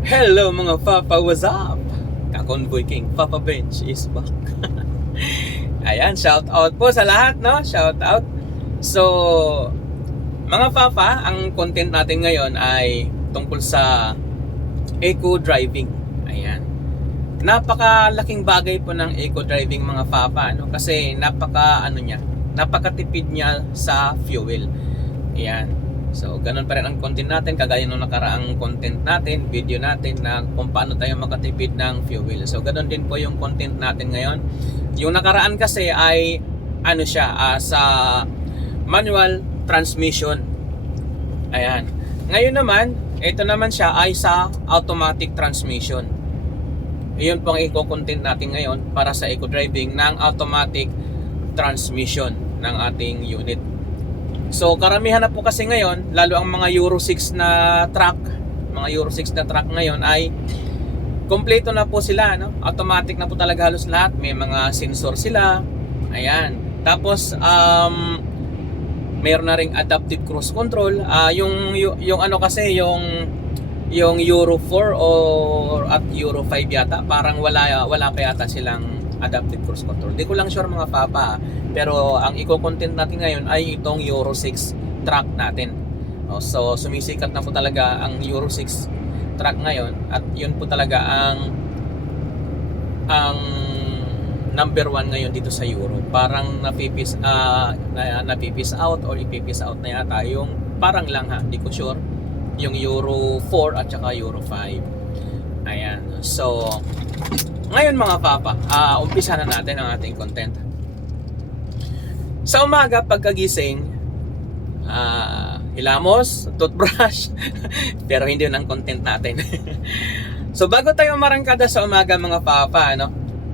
Hello mga Papa, what's up? Kakonvoy King, Papa Bench is back. Ayan, shout out po sa lahat, no? Shout out. So, mga Papa, ang content natin ngayon ay tungkol sa eco driving. Ayan. Napakalaking bagay po ng eco driving mga Papa, no? Kasi napaka ano niya, napakatipid niya sa fuel. Ayan. So, ganun pa rin ang content natin, kagaya nung nakaraang content natin, video natin na kung paano tayo makatipid ng fuel. So, ganun din po yung content natin ngayon. Yung nakaraan kasi ay ano siya, ah, sa manual transmission. Ayan. Ngayon naman, ito naman siya ay sa automatic transmission. Iyon po ang i-content natin ngayon para sa eco driving ng automatic transmission ng ating unit. So karamihan na po kasi ngayon, lalo ang mga Euro 6 na truck, mga Euro 6 na truck ngayon ay kompleto na po sila, no? Automatic na po talaga halos lahat. May mga sensor sila. Ayan. Tapos um mayroon na ring adaptive cruise control. Ah yung, yung yung ano kasi yung yung Euro 4 or at Euro 5 yata, parang wala wala pa yata silang adaptive cruise control. Di ko lang sure mga papa. Pero ang i-content natin ngayon ay itong Euro 6 truck natin. Oh, so sumisikat na po talaga ang Euro 6 truck ngayon at yun po talaga ang ang number one ngayon dito sa Euro. Parang napipis ah na, napipis out or ipipis out na yata yung parang lang ha, di ko sure yung Euro 4 at saka Euro 5. Ayan. So ngayon mga papa, ah umpisa na natin ang ating content. Sa umaga pagkagising, ah hilamos, toothbrush, pero hindi yun ang content natin. so bago tayo marangkada sa umaga mga papa, ano,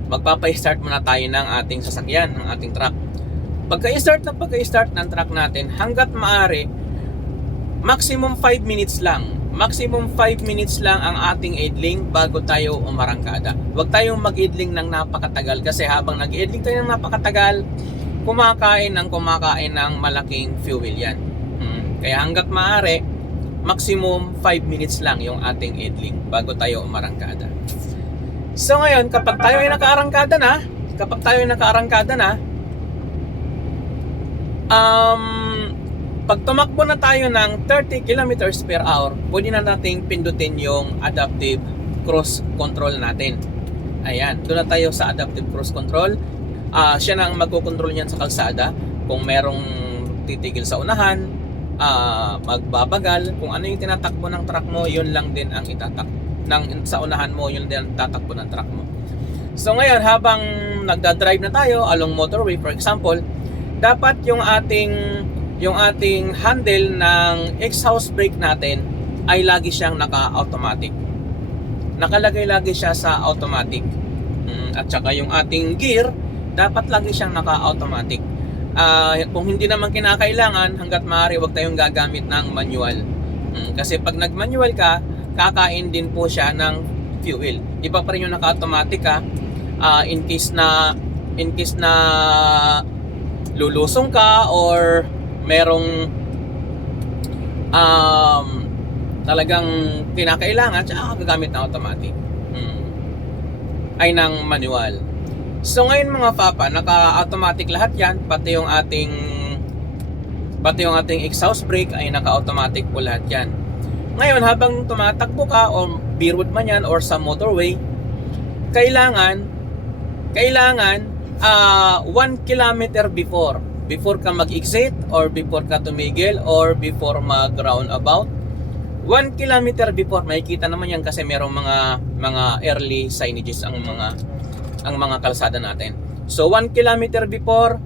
magpapa-start muna tayo ng ating sasakyan, ng ating truck. Pagka-start na pagka-start ng truck natin, hanggat maaari, maximum 5 minutes lang. Maximum 5 minutes lang ang ating idling bago tayo umarangkada. Huwag tayong mag-idling ng napakatagal kasi habang nag-idling tayo ng napakatagal, kumakain ng kumakain ng malaking fuel yan. Hmm. Kaya hanggat maaari, maximum 5 minutes lang yung ating idling bago tayo umarangkada. So ngayon, kapag tayo ay nakaarangkada na, kapag tayo ay nakaarangkada na, um, pag tumakbo na tayo ng 30 kilometers per hour, pwede na nating pindutin yung adaptive cruise control natin. Ayan, doon na tayo sa adaptive cruise control. Ah, siya na ang magkocontrol niyan sa kalsada. Kung merong titigil sa unahan, ah, magbabagal, kung ano yung tinatakbo ng truck mo, yun lang din ang itatak ng sa unahan mo, yun din ang tatakbo ng truck mo. So ngayon, habang nagda-drive na tayo along motorway, for example, dapat yung ating yung ating handle ng exhaust brake natin ay lagi siyang naka-automatic. Nakalagay lagi siya sa automatic. Mm, at saka yung ating gear, dapat lagi siyang naka-automatic. Ah, kung hindi naman kinakailangan, hanggat maaari wag tayong gagamit ng manual. Mm, kasi pag nag-manual ka, kakain din po siya ng fuel. Iba pa rin yung naka-automatic ha. Ah, in case na in case na lulusong ka or merong um, talagang kinakailangan tsaka gagamit ng automatic hmm. ay ng manual so ngayon mga papa naka-automatic lahat yan. Pati yung ating pati yung ating exhaust brake ay naka-automatic po lahat yan. Ngayon habang tumatakbo ka o beer road man yan or sa motorway kailangan kailangan uh, 1 kilometer before. Before ka mag-exit or before ka tumigil or before mag-roundabout 1 kilometer before. Makikita naman yan kasi merong mga mga early signages ang mga ang mga kalsada natin. So 1 kilometer before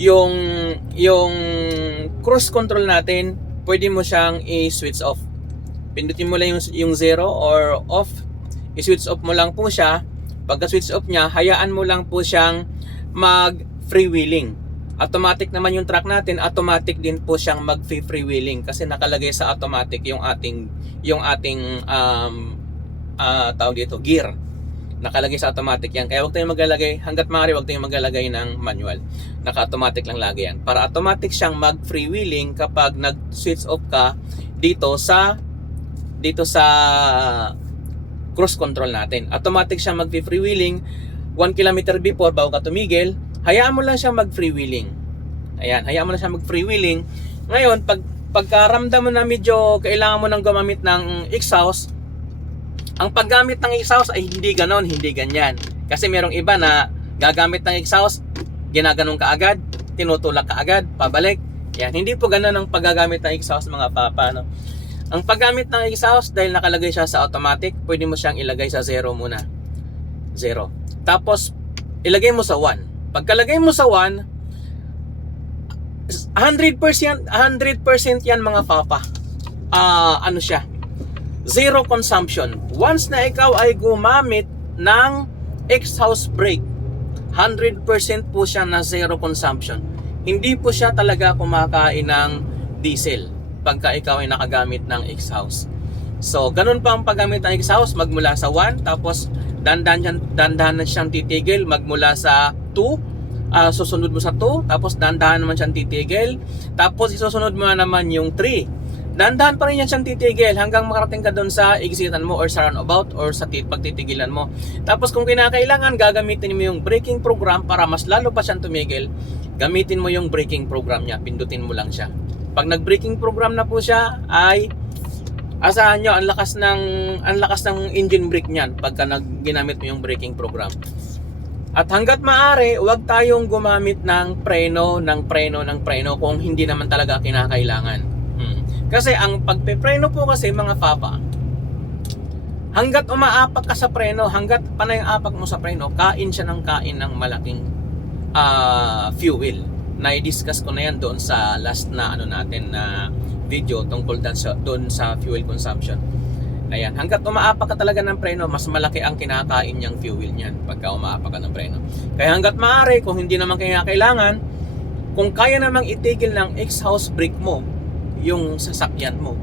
yung yung cruise control natin pwede mo siyang i-switch off. Pindutin mo lang yung, yung zero or off i-switch off mo lang po siya. Pagka switch off niya hayaan mo lang po siyang mag freewheeling automatic naman yung truck natin, automatic din po siyang mag freewheeling kasi nakalagay sa automatic yung ating yung ating um uh, tawag dito gear. Nakalagay sa automatic yan. Kaya wag tayong maglalagay hangga't maaari wag tayong maglalagay ng manual. Naka-automatic lang lagi yan. Para automatic siyang mag freewheeling kapag nag-switch off ka dito sa dito sa cruise control natin. Automatic siya mag-freewheeling 1 kilometer before bago ka tumigil. Hayaan mo lang siya mag-freewheeling. Ayan, hayaan mo lang siya mag-freewheeling. Ngayon, pag pagkaramdam mo na medyo kailangan mo nang gumamit ng exhaust, ang paggamit ng exhaust ay hindi ganon, hindi ganyan. Kasi merong iba na gagamit ng exhaust, ginaganon ka agad, tinutulak ka agad, pabalik. Yan, hindi po ganun ang paggagamit ng exhaust mga papa. No? Ang paggamit ng exhaust, dahil nakalagay siya sa automatic, pwede mo siyang ilagay sa zero muna. Zero. Tapos, ilagay mo sa 1. Pagkalagay mo sa 1, 100% 100% yan mga papa. Ah, ano siya? Zero consumption. Once na ikaw ay gumamit ng exhaust brake, 100% po siya na zero consumption. Hindi po siya talaga kumakain ng diesel pagka ikaw ay nakagamit ng exhaust. So, ganun pa ang paggamit ng exhaust magmula sa 1 tapos dandan dandahan na siyang titigil magmula sa 2 ah, susunod mo sa 2 tapos dandahan naman siyang titigil tapos isusunod mo na naman yung 3 dandahan pa rin yan siyang titigil hanggang makarating ka doon sa exitan mo or sa runabout or sa tit pagtitigilan mo tapos kung kinakailangan gagamitin mo yung braking program para mas lalo pa siyang tumigil gamitin mo yung braking program niya pindutin mo lang siya pag nag braking program na po siya ay asahan nyo ang lakas ng ang lakas ng engine brake niyan pagka nag ginamit mo yung braking program. At hangga't maaari, huwag tayong gumamit ng preno, ng preno, ng preno kung hindi naman talaga kinakailangan. Kasi ang pagpepreno po kasi mga papa, hanggat umaapak ka sa preno, hanggat panay ang apak mo sa preno, kain siya ng kain ng malaking ah, fuel. Na-discuss ko na yan doon sa last na ano natin na video tungkol doon sa, doon sa fuel consumption. Ayan, hanggat umaapak ka talaga ng preno, mas malaki ang kinakain niyang fuel niyan pagka umaapak ka ng preno. Kaya hanggat maaari, kung hindi naman kaya kailangan, kung kaya namang itigil ng exhaust brake mo, yung sasakyan mo,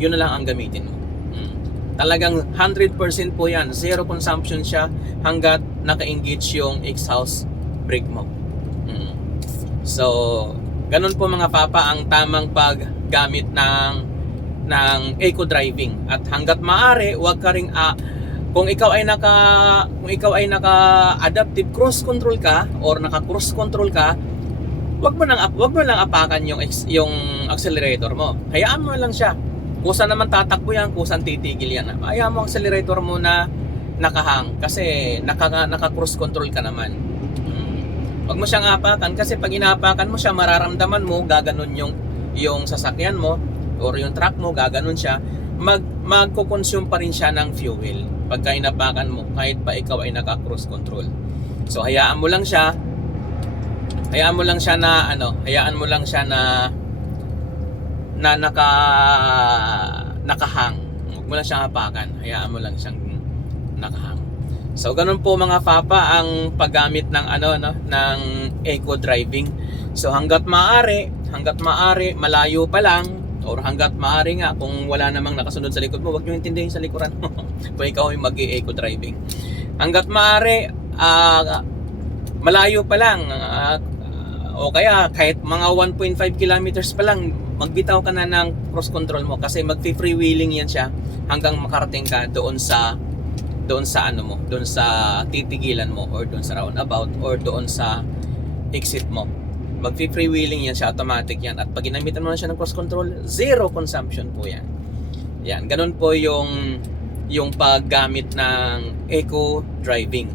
yun na lang ang gamitin mo. Mm. Talagang 100% po yan. Zero consumption siya hanggat naka-engage yung exhaust brake mo. Mm. So, ganun po mga papa ang tamang paggamit ng ng eco driving at hanggat maaari wag ka ring ah, kung ikaw ay naka kung ikaw ay naka adaptive cruise control ka or naka cruise control ka wag mo nang wag mo lang apakan yung yung accelerator mo. Hayaan mo lang siya. Kusa naman tatakbo yan kusan titigil yan. Hayaan mo ang accelerator mo na nakahang kasi naka naka cruise control ka naman. Mm. Huwag mo siyang apakan kasi pag inapakan mo siya, mararamdaman mo, gaganon yung, yung sasakyan mo or yung truck mo, gaganon siya, mag, magko-consume pa rin siya ng fuel pagka inapakan mo kahit pa ikaw ay naka-cruise control. So hayaan mo lang siya, hayaan mo lang siya na ano, hayaan mo lang siya na na naka nakahang. Huwag mo lang siyang hapakan, hayaan mo lang siyang nakahang. So ganun po mga papa ang paggamit ng ano no ng eco driving. So hangga't maaari, hangga't maaari malayo pa lang or hangga't maaari nga kung wala namang nakasunod sa likod mo, wag niyo intindihin sa likuran mo. kung ikaw ay mag-eco driving. Hangga't maaari ah, malayo pa lang ah, o kaya kahit mga 1.5 kilometers pa lang magbitaw ka na ng cross control mo kasi magfi-freewheeling yan siya hanggang makarating ka doon sa doon sa ano mo, doon sa titigilan mo or doon sa roundabout or doon sa exit mo. Magfi-freewheeling yan siya, automatic yan. At pag ginamitan mo na siya ng cross control, zero consumption po yan. Yan, ganun po yung yung paggamit ng eco driving.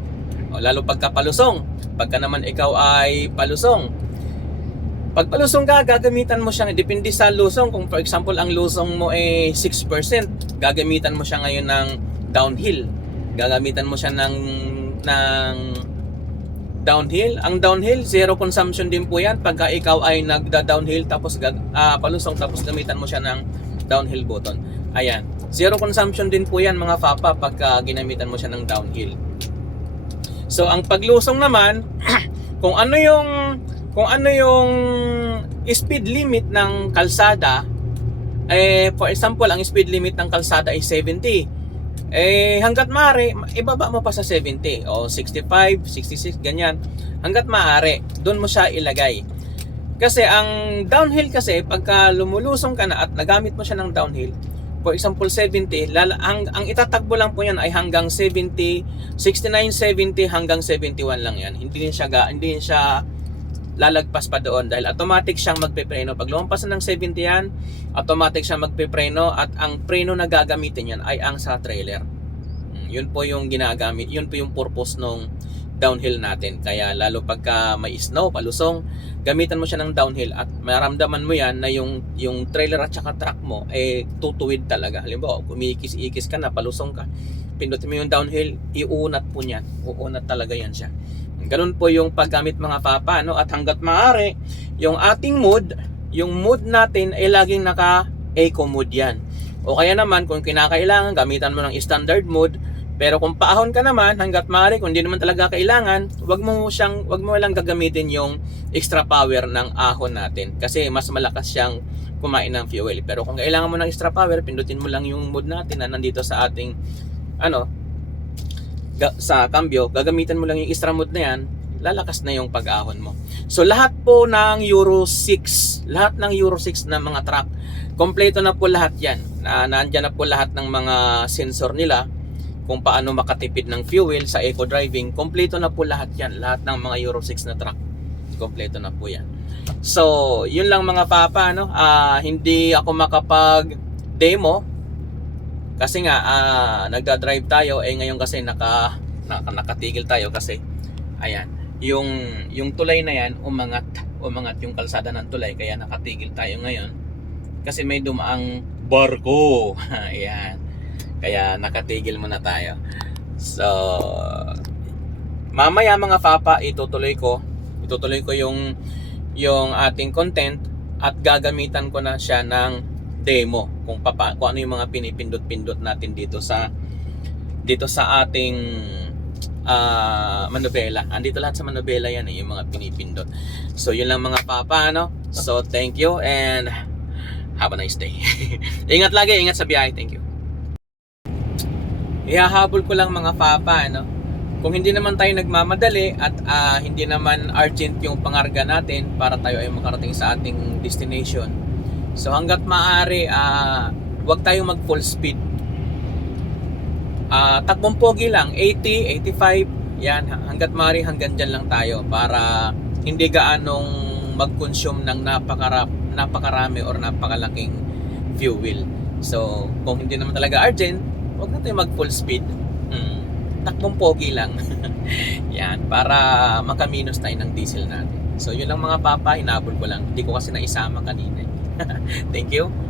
O, lalo pagka palusong. Pagka naman ikaw ay palusong, pag palusong ka, gagamitan mo siya, depende sa lusong. Kung for example, ang lusong mo ay 6%, gagamitan mo siya ngayon ng downhill. Gagamitan mo siya ng, ng downhill. Ang downhill, zero consumption din po yan. Pagka ikaw ay nagda-downhill, tapos gag, ah, palusong, tapos gamitan mo siya ng downhill button. Ayan. Zero consumption din po yan mga papa pagka ginamitan mo siya ng downhill. So, ang paglusong naman, kung ano yung kung ano yung speed limit ng kalsada eh for example ang speed limit ng kalsada ay 70 eh hanggat maaari ibaba mo pa sa 70 o 65 66 ganyan. Hanggat maaari doon mo siya ilagay. Kasi ang downhill kasi pagka lumulusong ka na at nagamit mo siya ng downhill for example 70, lala, ang, ang itatakbo lang po yan ay hanggang 70, 69, 70 hanggang 71 lang yan. Hindi din siya, hindi din siya lalagpas pa doon dahil automatic siyang magpepreno. Pag lumampas ng 70 yan, automatic siyang magpepreno at ang preno na gagamitin yan ay ang sa trailer. Mm, Yun po yung ginagamit, yun po yung purpose nung downhill natin. Kaya lalo pagka may snow, palusong, gamitan mo siya ng downhill at maramdaman mo yan na yung, yung trailer at saka truck mo eh tutuwid talaga. Halimbawa, kumikis-ikis ka na, palusong ka, pindutin mo yung downhill, iunat po niyan. Uunat talaga yan siya. Ganun po yung paggamit mga papa, no? At hanggat maaari, yung ating mood, yung mood natin ay laging naka eco mode yan. O kaya naman, kung kinakailangan, gamitan mo ng standard mode. Pero kung paahon ka naman, hanggat maaari, kung hindi naman talaga kailangan, wag mo siyang, wag mo lang gagamitin yung extra power ng ahon natin. Kasi mas malakas siyang kumain ng fuel. Pero kung kailangan mo ng extra power, pindutin mo lang yung mode natin na nandito sa ating, ano, sa cambio, gagamitan mo lang yung extra mode na yan, lalakas na yung pag-ahon mo. So lahat po ng Euro 6, lahat ng Euro 6 na mga truck, kompleto na po lahat yan. Na, nandyan na po lahat ng mga sensor nila kung paano makatipid ng fuel sa eco driving. Kompleto na po lahat yan. Lahat ng mga Euro 6 na truck. Kompleto na po yan. So, yun lang mga papa, no? Ah, hindi ako makapag demo kasi nga ah, nagda-drive tayo eh ngayon kasi naka, naka nakatigil tayo kasi ayan yung yung tulay na yan umangat umangat yung kalsada ng tulay kaya nakatigil tayo ngayon kasi may dumaang barko. Ayan kaya nakatigil muna tayo. So mamaya mga papa itutuloy ko itutuloy ko yung yung ating content at gagamitan ko na siya ng demo kung papa kung ano yung mga pinipindot-pindot natin dito sa dito sa ating ah manobela. Andito lahat sa manobela yan eh, yung mga pinipindot. So yun lang mga papa ano. So thank you and have a nice day. ingat lagi, ingat sa biyahe. Thank you. Ihahabol ko lang mga papa ano. Kung hindi naman tayo nagmamadali at ah, hindi naman urgent yung pangarga natin para tayo ay makarating sa ating destination. So hanggat maaari, ah, wag tayong mag full speed. Ah, takbong pogi lang, 80, 85, yan, hanggat maaari hanggang dyan lang tayo para hindi gaanong mag-consume ng napakarap, napakarami or napakalaking fuel. So, kung hindi naman talaga urgent, wag na tayo mag full speed. Hmm, takbong pogi lang. yan, para makaminos tayo ng diesel natin. So, yun lang mga papa, hinabol ko lang. Hindi ko kasi naisama kanina. Thank you.